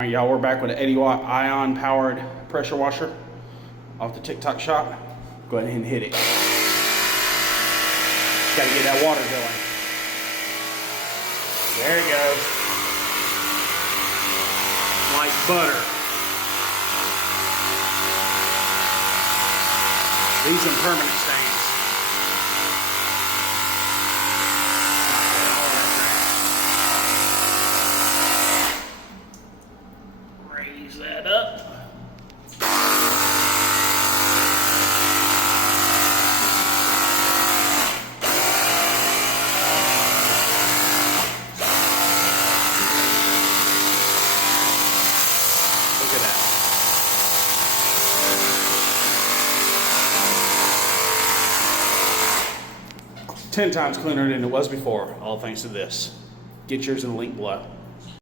All right, y'all, we're back with an 80-watt ion-powered pressure washer off the TikTok shop. Go ahead and hit it. Got to get that water going. There it goes. Like butter. These are permanent stains. Raise that up. Look at that. 10 times cleaner than it was before, all thanks to this. Get yours in the link below.